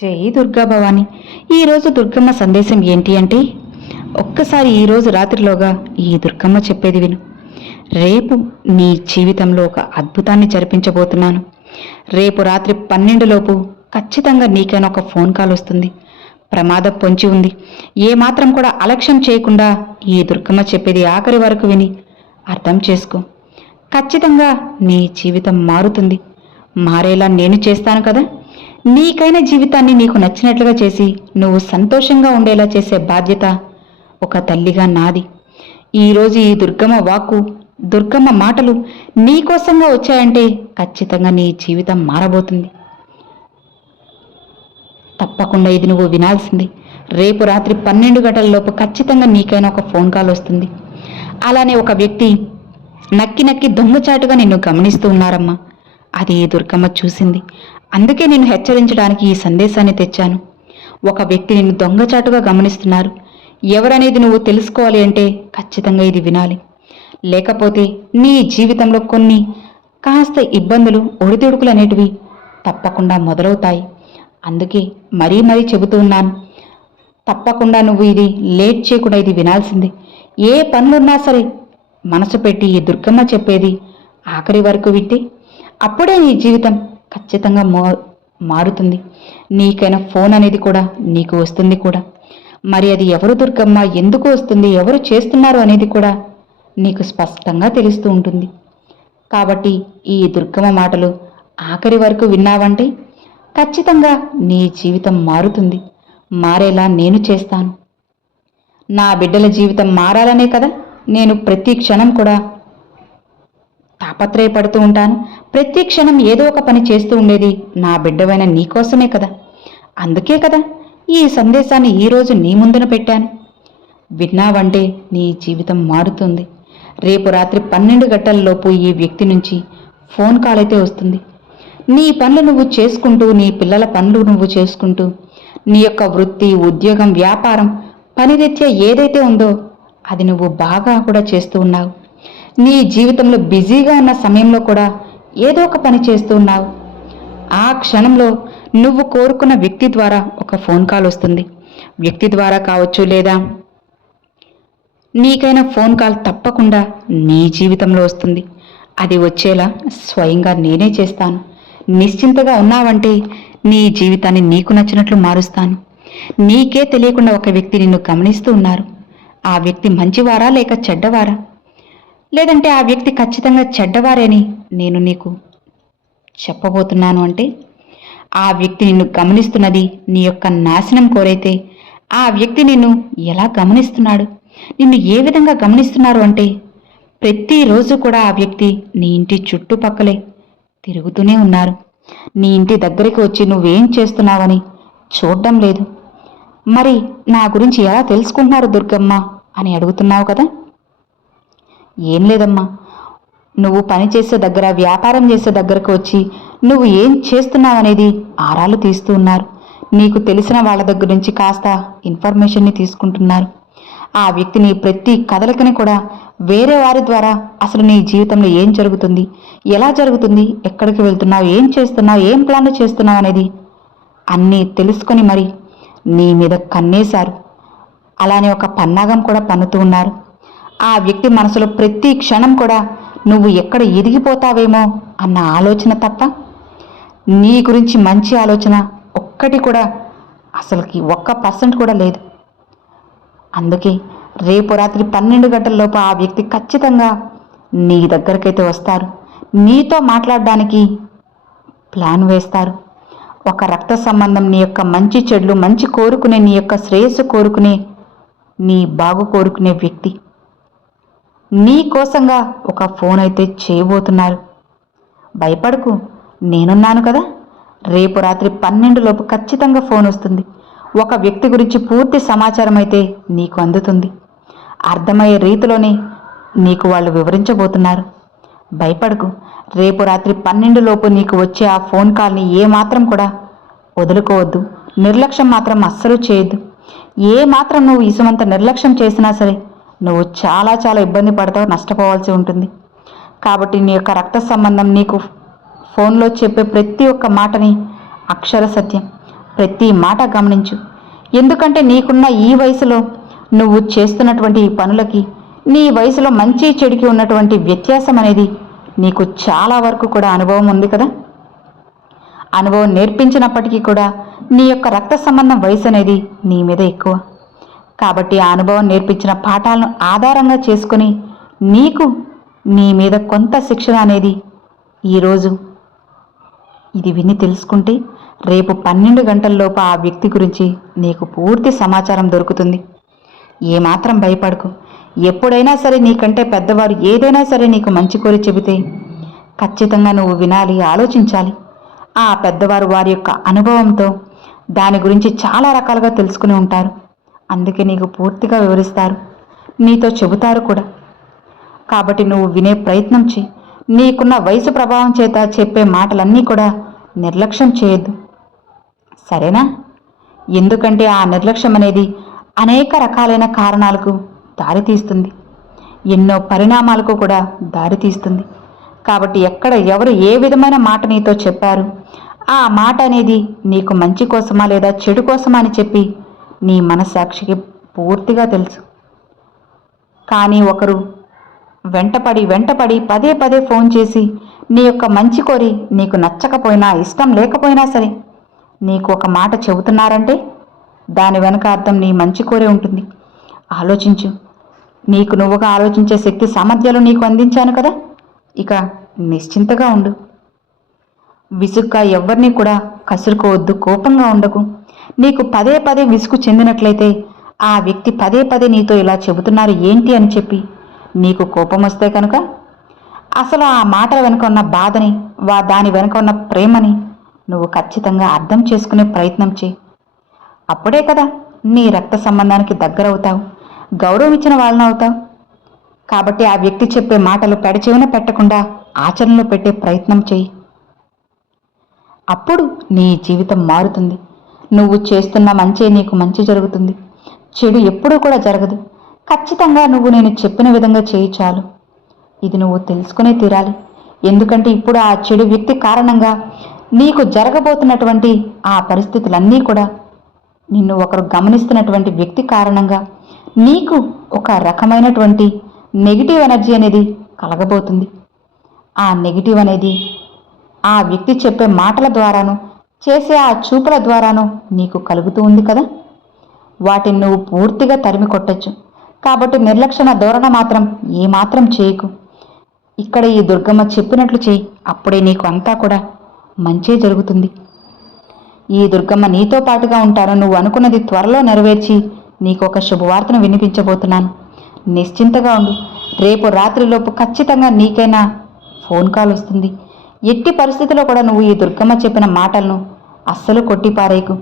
జై దుర్గా భవాని. ఈరోజు దుర్గమ్మ సందేశం ఏంటి అంటే, ఒక్కసారి ఈరోజు రాత్రిలోగా ఈ దుర్గమ్మ చెప్పేది విను. రేపు నీ జీవితంలో ఒక అద్భుతాన్ని జరిపించబోతున్నాను. రేపు రాత్రి 12 లోపు ఖచ్చితంగా నీకైనా ఒక ఫోన్ కాల్ వస్తుంది. ప్రమాదం పొంచి ఉంది. ఏమాత్రం కూడా అలక్ష్యం చేయకుండా ఈ దుర్గమ్మ చెప్పేది ఆఖరి వరకు విని అర్థం చేసుకో. ఖచ్చితంగా నీ జీవితం మారుతుంది. మారేలా నేను చేస్తాను కదా. నీకైన జీవితాన్ని నీకు నచ్చినట్లుగా చేసి నువ్వు సంతోషంగా ఉండేలా చేసే బాధ్యత ఒక తల్లిగా నాది. ఈరోజు ఈ దుర్గమ్మ వాక్కు, దుర్గమ్మ మాటలు నీకోసంగా వచ్చాయంటే ఖచ్చితంగా నీ జీవితం మారబోతుంది. తప్పకుండా ఇది నువ్వు వినాల్సింది. రేపు రాత్రి 12 గంటలలోపు ఖచ్చితంగా నీకైనా ఒక ఫోన్ కాల్ వస్తుంది. అలానే ఒక వ్యక్తి నక్కి నక్కి దొంగచాటుగా నిన్ను గమనిస్తూ ఉన్నారమ్మా. అది ఈ దుర్గమ్మ చూసింది. అందుకే నేను హెచ్చరించడానికి ఈ సందేశాన్ని తెచ్చాను. ఒక వ్యక్తి నిన్ను దొంగచాటుగా గమనిస్తున్నారు. ఎవరనేది నువ్వు తెలుసుకోవాలి అంటే ఖచ్చితంగా ఇది వినాలి. లేకపోతే నీ జీవితంలో కొన్ని కాస్త ఇబ్బందులు, ఒడిదుడుకులు అనేటివి తప్పకుండా మొదలవుతాయి. అందుకే మరీ చెబుతూ ఉన్నాను. తప్పకుండా నువ్వు ఇది లేట్ చేయకుండా ఇది వినాల్సిందే. ఏ పనులున్నా సరే మనసు పెట్టి ఈ దుర్గమ్మ చెప్పేది ఆఖరి వరకు వింటే అప్పుడే నీ జీవితం ఖచ్చితంగా మారుతుంది. నీకైనా ఫోన్ అనేది కూడా నీకు వస్తుంది కూడా. మరి అది ఎవరు దుర్గమ్మ, ఎందుకు వస్తుంది, ఎవరు చేస్తున్నారు అనేది కూడా నీకు స్పష్టంగా తెలుస్తూ ఉంటుంది. కాబట్టి ఈ దుర్గమ్మ మాటలు ఆఖరి వరకు విన్నావంటే ఖచ్చితంగా నీ జీవితం మారుతుంది. మారేలా నేను చేస్తాను. నా బిడ్డల జీవితం మారాలనే కదా నేను ప్రతి క్షణం కూడా తాపత్రయపడుతూ ఉంటాను. ప్రతి క్షణం ఏదో ఒక పని చేస్తూ ఉండేది నా బిడ్డవైన నీకోసమే కదా. అందుకే కదా ఈ సందేశాన్ని ఈరోజు నీ ముందున పెట్టాను. విన్నావంటే నీ జీవితం మారుతుంది. రేపు రాత్రి 12 గంటలలోపు ఈ వ్యక్తి నుంచి ఫోన్ కాల్ అయితే వస్తుంది. నీ పనులు నువ్వు చేసుకుంటూ, నీ పిల్లల పనులు నువ్వు చేసుకుంటూ, నీ యొక్క వృత్తి, ఉద్యోగం, వ్యాపారం, పనిరీత్యా ఏదైతే ఉందో అది నువ్వు బాగా కూడా చేస్తూ ఉన్నావు. నీ జీవితంలో బిజీగా ఉన్న సమయంలో కూడా ఏదో ఒక పని చేస్తూ ఉన్నావు. ఆ క్షణంలో నువ్వు కోరుకున్న వ్యక్తి ద్వారా ఒక ఫోన్ కాల్ వస్తుంది. వ్యక్తి ద్వారా కావచ్చు, లేదా నీకైనా ఫోన్ కాల్ తప్పకుండా నీ జీవితంలో వస్తుంది. అది వచ్చేలా స్వయంగా నేనే చేస్తాను. నిశ్చింతగా ఉన్నావంటే నీ జీవితాన్ని నీకు నచ్చినట్లు మారుస్తాను. నీకే తెలియకుండా ఒక వ్యక్తి నిన్ను గమనిస్తూ ఉన్నారు. ఆ వ్యక్తి మంచివారా లేక చెడ్డవారా? లేదంటే ఆ వ్యక్తి ఖచ్చితంగా చెడ్డవారేని నేను నీకు చెప్పబోతున్నాను. అంటే ఆ వ్యక్తి నిన్ను గమనిస్తున్నది నీ యొక్క నాశనం కోరైతే ఆ వ్యక్తి నిన్ను ఎలా గమనిస్తున్నాడు, నిన్ను ఏ విధంగా గమనిస్తున్నారు అంటే ప్రతిరోజు కూడా ఆ వ్యక్తి నీ ఇంటి చుట్టుపక్కలే తిరుగుతూనే ఉన్నారు. నీ ఇంటి దగ్గరికి వచ్చి నువ్వేం చేస్తున్నావని చూడడం లేదు. మరి నా గురించి ఎలా తెలుసుకుంటున్నారు దుర్గమ్మ అని అడుగుతున్నావు కదా. ఏం లేదమ్మా, నువ్వు పని చేసే దగ్గర, వ్యాపారం చేసే దగ్గరకు వచ్చి నువ్వు ఏం చేస్తున్నావనేది ఆరాలు తీస్తూ ఉన్నారు. నీకు తెలిసిన వాళ్ళ దగ్గర నుంచి కాస్త ఇన్ఫర్మేషన్ని తీసుకుంటున్నారు. ఆ వ్యక్తిని ప్రతి కదలికని కూడా వేరే వారి ద్వారా అసలు నీ జీవితంలో ఏం జరుగుతుంది, ఎలా జరుగుతుంది, ఎక్కడికి వెళ్తున్నావు, ఏం చేస్తున్నావు, ఏం ప్లాన్లు చేస్తున్నావు అనేది అన్నీ తెలుసుకొని మరి నీ మీద కన్నేశారు. అలానే ఒక పన్నాగం కూడా పన్నుతూ ఉన్నారు. ఆ వ్యక్తి మనసులో ప్రతి క్షణం కూడా నువ్వు ఎక్కడ ఎదిగిపోతావేమో అన్న ఆలోచన తప్ప నీ గురించి మంచి ఆలోచన ఒక్కటి కూడా అసలుకి 1% కూడా లేదు. అందుకే రేపు రాత్రి 12 గంటలలోపు ఆ వ్యక్తి ఖచ్చితంగా నీ దగ్గరకైతే వస్తారు. నీతో మాట్లాడడానికి ప్లాన్ వేస్తారు. ఒక రక్త సంబంధం, నీ యొక్క మంచి చెడులు, మంచి కోరుకునే, నీ యొక్క శ్రేయస్సు కోరుకునే, నీ బాగు కోరుకునే వ్యక్తి నీ కోసంగా ఒక ఫోన్ అయితే చేయబోతున్నారు. భయపడకు, నేనున్నాను కదా. రేపు రాత్రి 12 లోపు ఖచ్చితంగా ఫోన్ వస్తుంది. ఒక వ్యక్తి గురించి పూర్తి సమాచారం అయితే నీకు అందుతుంది. అర్థమయ్యే రీతిలోనే నీకు వాళ్ళు వివరించబోతున్నారు. భయపడకు. రేపు రాత్రి 12 లోపు నీకు వచ్చే ఆ ఫోన్ కాల్ని ఏమాత్రం కూడా వదులుకోవద్దు. నిర్లక్ష్యం మాత్రం అస్సలు చేయొద్దు. ఏమాత్రం నువ్వు ఇసుమంత నిర్లక్ష్యం చేసినా సరే నువ్వు చాలా ఇబ్బంది పడతావు, నష్టపోవాల్సి ఉంటుంది. కాబట్టి నీ యొక్క రక్త సంబంధం నీకు ఫోన్లో చెప్పే ప్రతి ఒక్క మాటని అక్షర సత్యం. ప్రతి మాట గమనించు. ఎందుకంటే నీకున్న ఈ వయసులో నువ్వు చేస్తున్నటువంటి ఈ పనులకి నీ వయసులో మంచి చెడుకి ఉన్నటువంటి వ్యత్యాసం అనేది నీకు చాలా వరకు కూడా అనుభవం ఉంది కదా. అనుభవం నేర్పించినప్పటికీ కూడా నీ యొక్క రక్త సంబంధం వయసు అనేది నీ మీద ఎక్కువ. కాబట్టి ఆ అనుభవం నేర్పించిన పాఠాలను ఆధారంగా చేసుకుని నీకు నీ మీద కొంత శిక్షణ అనేది ఈరోజు ఇది విని తెలుసుకుంటే రేపు 12 గంటల్లోపు ఆ వ్యక్తి గురించి నీకు పూర్తి సమాచారం దొరుకుతుంది. ఏమాత్రం భయపడకు. ఎప్పుడైనా సరే నీకంటే పెద్దవారు ఏదైనా సరే నీకు మంచి కోరి చెబితే ఖచ్చితంగా నువ్వు వినాలి, ఆలోచించాలి. ఆ పెద్దవారు వారి యొక్క అనుభవంతో దాని గురించి చాలా రకాలుగా తెలుసుకుని ఉంటారు. అందుకే నీకు పూర్తిగా వివరిస్తారు, నీతో చెబుతారు కూడా. కాబట్టి నువ్వు వినే ప్రయత్నం చేయి. నీకున్న వయసు ప్రభావం చేత చెప్పే మాటలన్నీ కూడా నిర్లక్ష్యం చేయొద్దు, సరేనా? ఎందుకంటే ఆ నిర్లక్ష్యం అనేది అనేక రకాలైన కారణాలకు దారితీస్తుంది, ఎన్నో పరిణామాలకు కూడా దారితీస్తుంది. కాబట్టి ఎక్కడ ఎవరు ఏ విధమైన మాట నీతో చెప్పారు, ఆ మాట అనేది నీకు మంచి కోసమా లేదా చెడు కోసమా అని చెప్పి నీ మనస్సాక్షికి పూర్తిగా తెలుసు. కానీ ఒకరు వెంటపడి పదే పదే ఫోన్ చేసి నీ యొక్క మంచి కోరి నీకు నచ్చకపోయినా ఇష్టం లేకపోయినా సరే నీకు ఒక మాట చెబుతున్నారంటే దాని వెనుక అర్థం నీ మంచి కోరే ఉంటుంది. ఆలోచించు. నీకు నువ్వుగా ఆలోచించే శక్తి సామర్థ్యాలు నీకు అందించాను కదా, ఇక నిశ్చింతగా ఉండు. విసుగ్గా ఎవరిని కూడా కసురుకోవద్దు, కోపంగా ఉండకు. నీకు పదే పదే విసుగు చెందినట్లయితే ఆ వ్యక్తి పదే పదే నీతో ఇలా చెబుతున్నారు ఏంటి అని చెప్పి నీకు కోపం వస్తే కనుక అసలు ఆ మాటల వెనుక ఉన్న బాధని దాని వెనుక ఉన్న ప్రేమని నువ్వు ఖచ్చితంగా అర్థం చేసుకునే ప్రయత్నం చేయి. అప్పుడే కదా నీ రక్త సంబంధానికి దగ్గరవుతావు, గౌరవం ఇచ్చిన వాళ్ళని అవుతావు. కాబట్టి ఆ వ్యక్తి చెప్పే మాటలు పెడచెవిన పెట్టకుండా ఆచరణలో పెట్టే ప్రయత్నం చేయి. అప్పుడు నీ జీవితం మారుతుంది. నువ్వు చేస్తున్న మంచే నీకు మంచి జరుగుతుంది, చెడు ఎప్పుడూ కూడా జరగదు. ఖచ్చితంగా నువ్వు నేను చెప్పిన విధంగా చేయి చాలు. ఇది నువ్వు తెలుసుకునే తీరాలి. ఎందుకంటే ఇప్పుడు ఆ చెడు వ్యక్తి కారణంగా నీకు జరగబోతున్నటువంటి ఆ పరిస్థితులన్నీ కూడా నిన్ను ఒకరు గమనిస్తున్నటువంటి వ్యక్తి కారణంగా నీకు ఒక రకమైనటువంటి నెగిటివ్ ఎనర్జీ అనేది కలగబోతుంది. ఆ నెగిటివ్ అనేది ఆ వ్యక్తి చెప్పే మాటల ద్వారాను చేసే ఆ చూపుల ద్వారాను నీకు కలుగుతూ ఉంది కదా. వాటిని నువ్వు పూర్తిగా తరిమి కొట్టచ్చు. కాబట్టి నిర్లక్షణ ధోరణ మాత్రం ఏమాత్రం చేయకు. ఇక్కడ ఈ దుర్గమ్మ చెప్పినట్లు చేయి, అప్పుడే నీకు అంతా కూడా మంచే జరుగుతుంది. ఈ దుర్గమ్మ నీతో పాటుగా ఉంటాను. నువ్వు అనుకున్నది త్వరలో నెరవేర్చి నీకు ఒక శుభవార్తను వినిపించబోతున్నాను. నిశ్చింతగా ఉండు. రేపు రాత్రిలోపు ఖచ్చితంగా నీకైనా ఫోన్ కాల్ వస్తుంది. ఎట్టి పరిస్థితిలో కూడా నువ్వు ఈ దుర్గమ్మ చెప్పిన మాటలను అస్సలు కొట్టిపారేకు.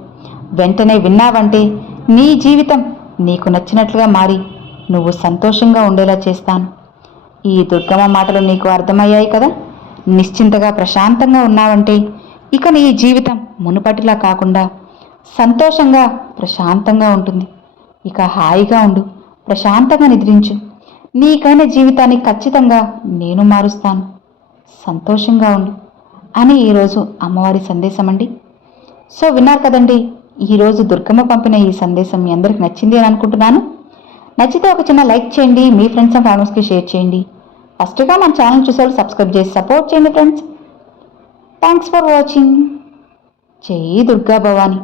వెంటనే విన్నావంటే నీ జీవితం నీకు నచ్చినట్లుగా మారి నువ్వు సంతోషంగా ఉండేలా చేస్తాను. ఈ దుర్గమ్మ మాటలు నీకు అర్థమయ్యాయి కదా. నిశ్చింతగా ప్రశాంతంగా ఉన్నావంటే ఇక నీ జీవితం మునుపటిలా కాకుండా సంతోషంగా ప్రశాంతంగా ఉంటుంది. ఇక హాయిగా ఉండు, ప్రశాంతంగా నిద్రించు. నీకైన జీవితాన్ని ఖచ్చితంగా నేను మారుస్తాను. సంతోషంగా ఉండు అని ఈరోజు అమ్మవారి సందేశం అండి. సో విన్నారు కదండి, ఈరోజు దుర్గమ్మ పంపిన ఈ సందేశం మీ అందరికి నచ్చింది అని అనుకుంటున్నాను. నచ్చితే ఒక చిన్న లైక్ చేయండి, మీ ఫ్రెండ్స్ అండ్ ఫ్యామిలీస్కి షేర్ చేయండి. ఫస్ట్గా మన ఛానల్ చూసేవాళ్ళు సబ్స్క్రైబ్ చేసి సపోర్ట్ చేయండి ఫ్రెండ్స్. Thanks for watching. జై దుర్గా భవాని.